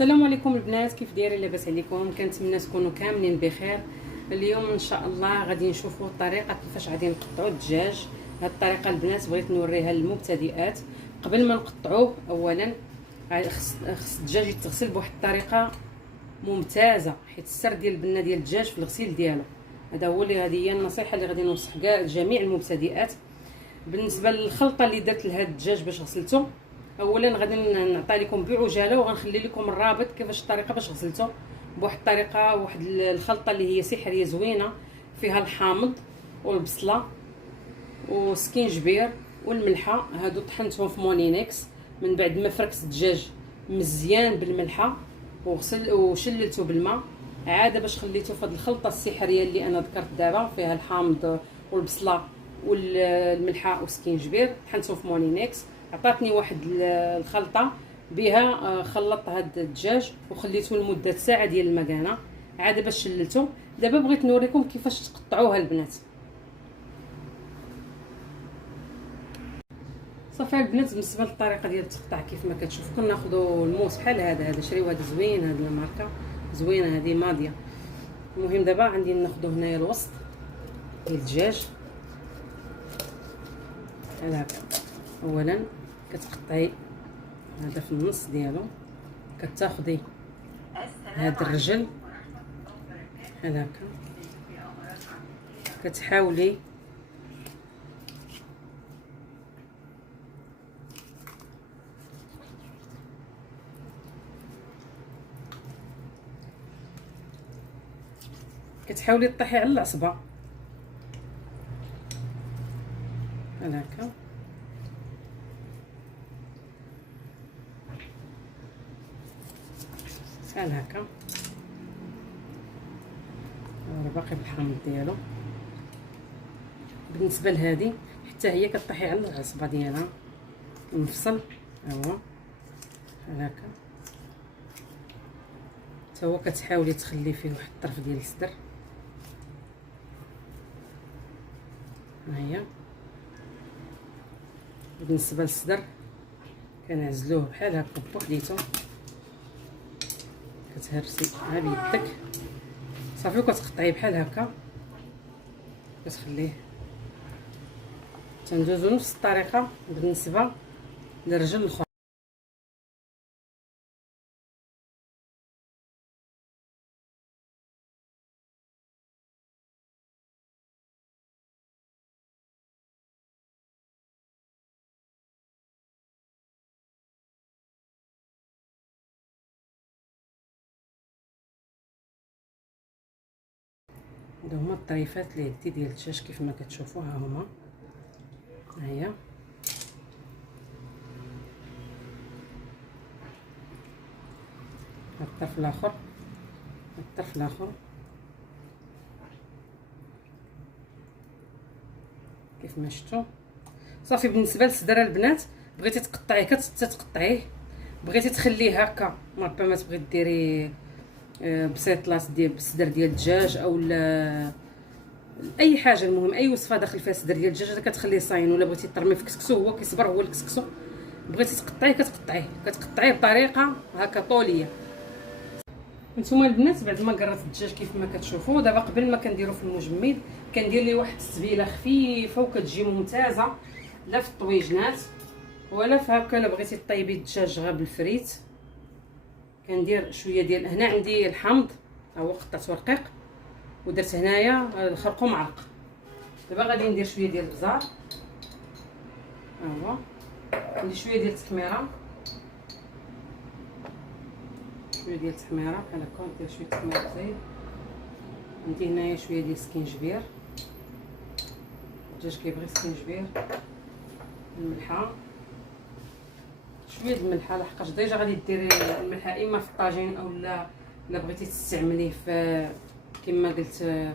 السلام عليكم البنات، كيف دايرين؟ لاباس عليكم؟ كنتمنى تكونوا كاملين بخير. اليوم ان شاء الله غادي نشوفوا الطريقه كيفاش غادي نقطعوا الدجاج. هاد الطريقه البنات بغيت نوريها للمبتدئات. قبل ما نقطعوه اولا خص الدجاج يتغسل بواحد الطريقه ممتازه، حيت السر ديال البنه ديال الدجاج في الغسيل ديالو. هذه هي النصيحه اللي غادي نوصح كاع جميع المبتدئات. بالنسبه للخلطه اللي درت لهاد الدجاج باش غسلته، اولا غادي نعطي لكم بعجاله وغنخلي لكم الرابط كيفاش الطريقه باش غسلته بواحد الطريقه، واحد الخلطه اللي هي سحريه زوينه، فيها الحامض والبصله والسكينجبير والملحه. هادو طحنتهم في مونينكس من بعد ما فركت الدجاج مزيان بالملحه وشللته بالماء عاده باش خليته في هاد الخلطه السحريه اللي انا ذكرت دابا، فيها الحامض والبصله والملحه والسكينجبير. طحنتهم في مونينكس، عطاتني واحد الخلطه بها خلطت هاد الدجاج وخليته لمده ساعه ديال المكانه عاده باش شللته. دابا بغيت نوريكم كيفاش تقطعوها البنات. صافي البنات، بالنسبه للطريقه ديال التقطيع كيف ما كتشوفوا كناخذوا الموس بحال هذا شريو هذا زوين، هذه الماركه زوينه، هذه ماضيه. المهم دابا عندي ناخذوا هنايا الوسط ديال الدجاج بحال هكا. اولا كتقطعي هذا في النص ديالو، كتاخدي هاد الرجل بحال هكا، كتحاولي تطيحي على العصبه بحال هكا. بحال هكا راه باقي بالحامض ديالو. بالنسبه لهذه حتى هي كطيحي على العصبه ديالها المفصل، ها هو بحال هكا. حتى هو كتحاولي تخلي فيه واحد الطرف ديال الصدر، ها هي. بالنسبه للصدر كنعزلوه بحال هكا بوحديتو، كتهرسي مع بيدك صافي وكتقطعيه بحال هكا، كتخليه. تندوزو نفس الطريقه بالنسبه للرجل الاخر. هادو هما الطريفات اللي عندي ديال الدجاج كيف ما كتشوفوا، ها هما، ها هي. الطرف الاخر، الطرف الاخر كيف ما شفتوا. صافي بالنسبه للصدر البنات، بغيتي تقطعيه كتقطعيه، بغيتي تخليه هكا ما تبغي ديري بسيطلاص ديال الصدر ديال الدجاج او لا اي حاجه. المهم اي وصفه داخل فيها الصدر ديال الدجاج كتخليه صاين، ولا بغيتي ترمي في كسكسو هو كيصبر هو الكسكسو. بغيتي تقطعيه كتقطعيه بطريقه هكا طوليه. نتوما البنات بعد ما قرات الدجاج كيف ما كتشوفوا دابا، قبل ما كنديرو في المجمد كندير ليه واحد التتبيله خفيفه وكتجي ممتازه، لا في الطويجنات ولا في هكا. الا بغيتي طيبي الدجاج غير بالفريت كندير شويه ديال، هنا عندي الحامض ها هو قطعته رقيق، ودرت هنايا الخرقوم عرق. دابا غادي ندير شويه ديال البزار، ها هو. ندير شويه ديال التحميره، شويه ديال التحميره بحال هكا. ندير شويه التحميره زايد. عندي هنايا شويه ديال السكينجبير، الدجاج كيبغي السكينجبير. الملحه، شويه الملحه لحقاش ديجا غادي ديري الملحه اما في الطاجين او لا بغيتي تستعمليه في كما قلت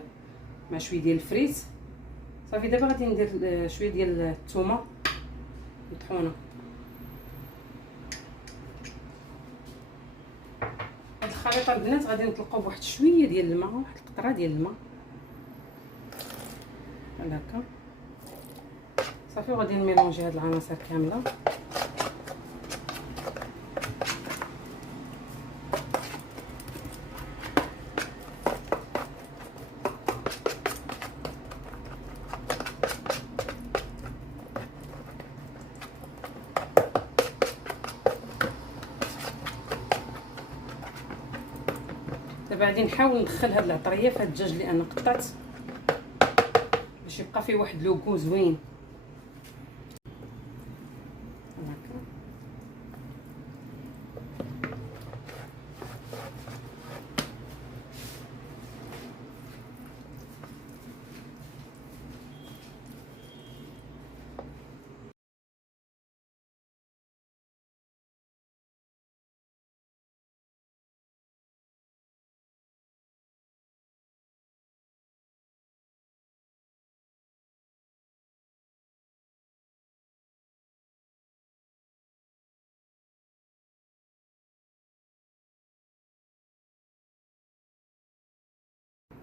مع شويه ديال الفريت. صافي دابا غادي ندير شويه ديال الثومه مطحونه. هاد الخليطه البنات غادي نطلقوا بواحد شويه ديال الماء، واحد القطره ديال الماء بحال هكا. صافي وغادي نميلونجي هاد العناصر كامله. دابا غادي نحاول ندخل هاد العطريه في هاد الدجاج اللي انا قطعت باش يبقى فيه واحد لوغو زوين.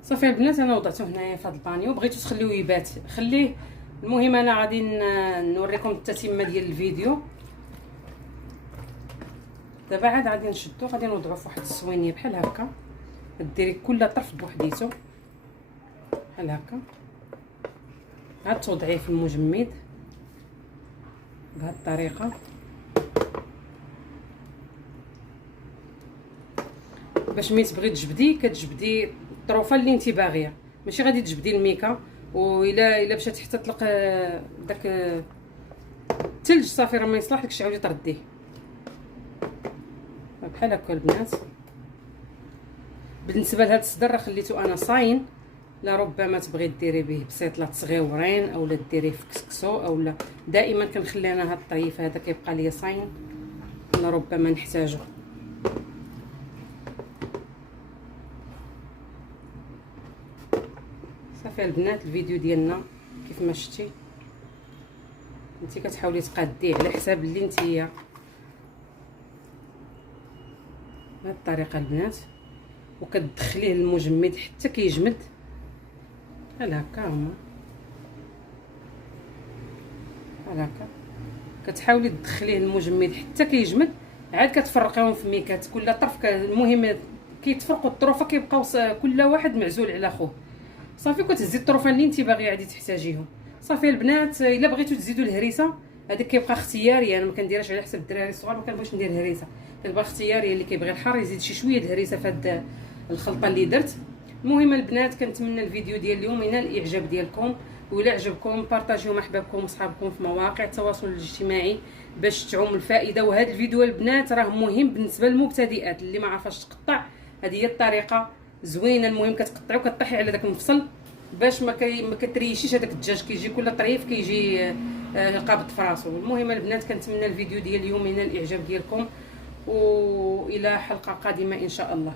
صافي البنات انا وضعته هنايا في هذا البانيو. بغيتو تخليوه يبات خليه. المهم انا غادي نوريكم التتمه ديال الفيديو. دابا عاد غادي نشدو، غادي نوضعو في واحد السوينيه بحال هكا. ديري كل طرف بوحديتو بحال هكا. عاد توضعيه في المجمد بهذه الطريقه. باش ملي تبغي تجبدي كتجبدي الطروفه اللي انت باغيه، ماشي غادي تجبدي الميكا الا مشات حتى تطلق داك الثلج صافي راه ما يصلحلكش عاودي ترديه بحال هكا البنات. بالنسبه لهذا الصدر راه خليته انا صاين، لا ربما تبغي ديري به بسيطلات صغيورين اولا ديريه في كسكسو اولا. دائما كنخلي انا هذا الطريف هذا كيبقى ليا صاين، لا ربما نحتاجه. صافي البنات الفيديو ديالنا كيف ما شفتي انت كتحاولي تقاديه على حساب اللي نتيا بهذه الطريقه البنات، وكتدخليه للمجمد حتى كيجمد بحال هكا. هما بحال هكا كتحاولي تدخليه للمجمد حتى كيجمد، عاد كتفرقيهم في ميكات كل طرف. المهم كيتفرقوا الطروفه كيبقاو كل واحد معزول على خوه. صافي كتهزي الطروفه اللي انت باغيه عادي تحتاجيهم. صافي البنات الا بغيتو تزيدوا الهريسه هذاك كيبقى اختياري، انا ما كنديرهاش على حسب الدراري الصغار، ما كنبغيش ندير هريسه، كتبقى اختياري. اللي كيبغي الحار يزيد شي شويه د الهريسه في هاد الخلطه اللي درت. المهم البنات كنتمنى الفيديو ديال اليوم ينال الاعجاب ديالكم، وإلا عجبكم بارطاجيوه مع احبابكم وصحابكم في مواقع التواصل الاجتماعي باش تعم الفائده. وهذا الفيديو البنات راه مهم بالنسبه للمبتدئات اللي ما عرفاش تقطع. هذه هي الطريقه زوينه. المهم كتقطعي وكطيحي على داك المفصل باش ما كتريشيش هذاك الدجاج، كيجي كل طريف كيجي قابض في راسو. المهم البنات كنتمنى الفيديو ديال اليوم ينال الاعجاب ديالكم، والى حلقه قادمه ان شاء الله.